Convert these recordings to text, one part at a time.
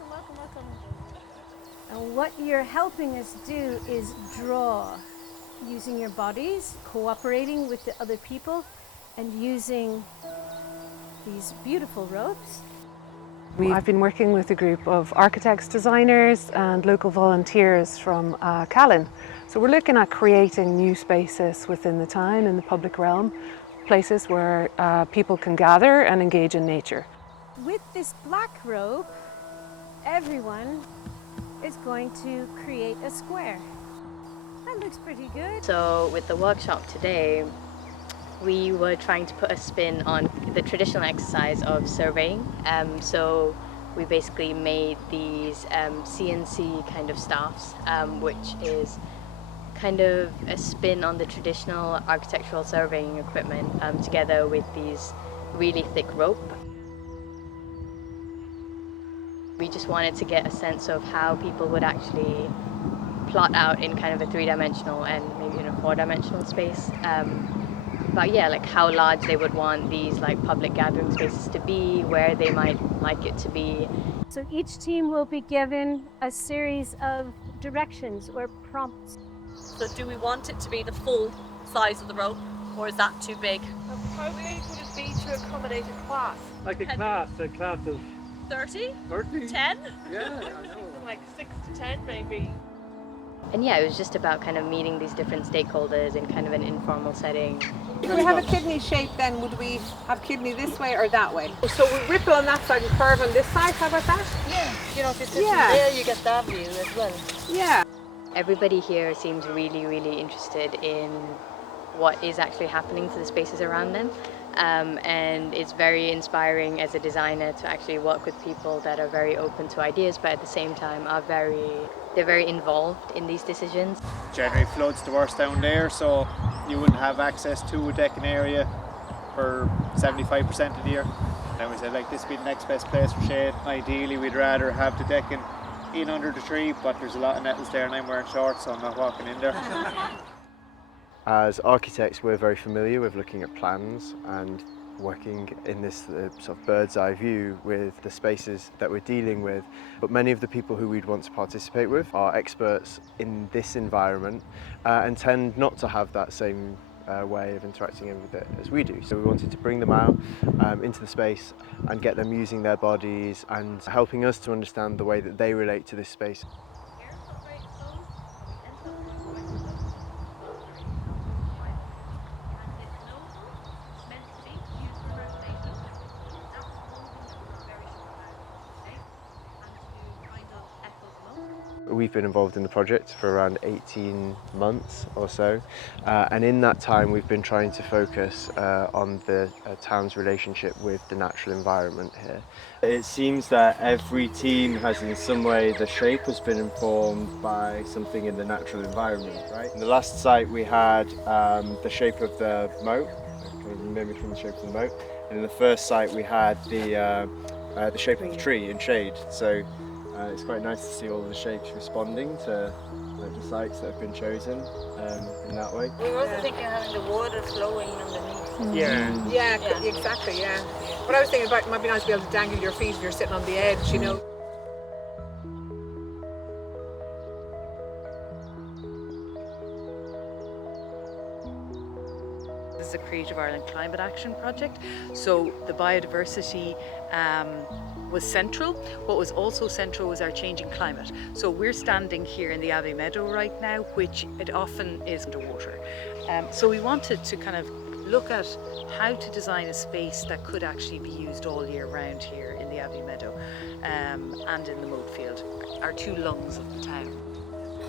Welcome, welcome, welcome. And what you're helping us do is draw, using your bodies, cooperating with the other people, and using these beautiful ropes. I've been working with a group of architects, designers and local volunteers from Callan. So we're looking at creating new spaces within the town in the public realm, places where people can gather and engage in nature. With this black rope, everyone is going to create a square. That looks pretty good. So with the workshop today, we were trying to put a spin on the traditional exercise of surveying. So we basically made these CNC kind of staffs, which is kind of a spin on the traditional architectural surveying equipment, together with these really thick rope. We just wanted to get a sense of how people would actually plot out in kind of a three-dimensional and maybe in a four-dimensional space. But yeah, like how large they would want these like public gathering spaces to be, where they might like it to be. So each team will be given a series of directions or prompts. So do we want it to be the full size of the rope, or is that too big? How big would it be to accommodate a class? Like a class of 30? 30? 10? Yeah, I know. Like 6 to 10 maybe. And yeah, it was just about kind of meeting these different stakeholders in kind of an informal setting. If we have a kidney shape, then would we have kidney this way or that way? So we ripple on that side and curve on this side, how about that? Yeah, you know, if it's there, you get that view as well. Yeah. Everybody here seems really, really interested in what is actually happening to the spaces around them. And it's very inspiring as a designer to actually work with people that are very open to ideas, but at the same time they're very involved in these decisions. January floods the worst down there, so you wouldn't have access to a decking area for 75% of the year. And we said, like, this would be the next best place for shade. Ideally, we'd rather have the decking in under the tree, but there's a lot of nettles there and I'm wearing shorts, so I'm not walking in there. As architects, we're very familiar with looking at plans and working in this sort of bird's eye view with the spaces that we're dealing with. But many of the people who we'd want to participate with are experts in this environment and tend not to have that same way of interacting with it as we do. So we wanted to bring them out into the space and get them using their bodies and helping us to understand the way that they relate to this space. We've been involved in the project for around 18 months or so, and in that time we've been trying to focus on the town's relationship with the natural environment here. It seems that every team has in some way, the shape has been informed by something in the natural environment, right? In the last site we had the shape of the moat, kind of mimicking the shape of the moat, and in the first site we had the shape of the tree in shade. So it's quite nice to see all of the shapes responding to the sites that have been chosen in that way. We were also thinking of having the water flowing underneath. Yeah. Yeah, exactly, yeah. But I was thinking about it might be nice to be able to dangle your feet if you're sitting on the edge, you know. This is a Creative Ireland Climate Action project, so the biodiversity was central. What was also central was our changing climate. So we're standing here in the Abbey Meadow right now, which it often is underwater. So we wanted to kind of look at how to design a space that could actually be used all year round here in the Abbey Meadow and in the moat field, our two lungs of the town.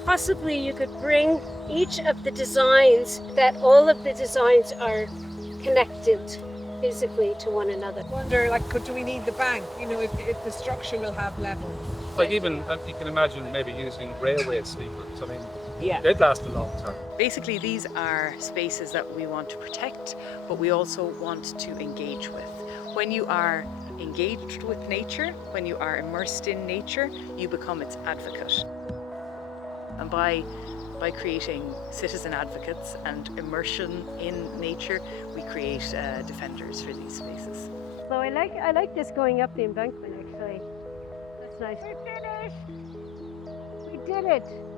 Possibly you could bring each of the designs, that all of the designs are connected physically to one another. I wonder, like, do we need the bank? You know, if the structure will have levels. Like even, you can imagine maybe using railway sleepers. I mean, yeah, they'd last a long time. Basically, these are spaces that we want to protect, but we also want to engage with. When you are engaged with nature, when you are immersed in nature, you become its advocate. And by creating citizen advocates and immersion in nature, we create defenders for these spaces. So I like this going up the embankment actually. That's nice. We're finished. We did it.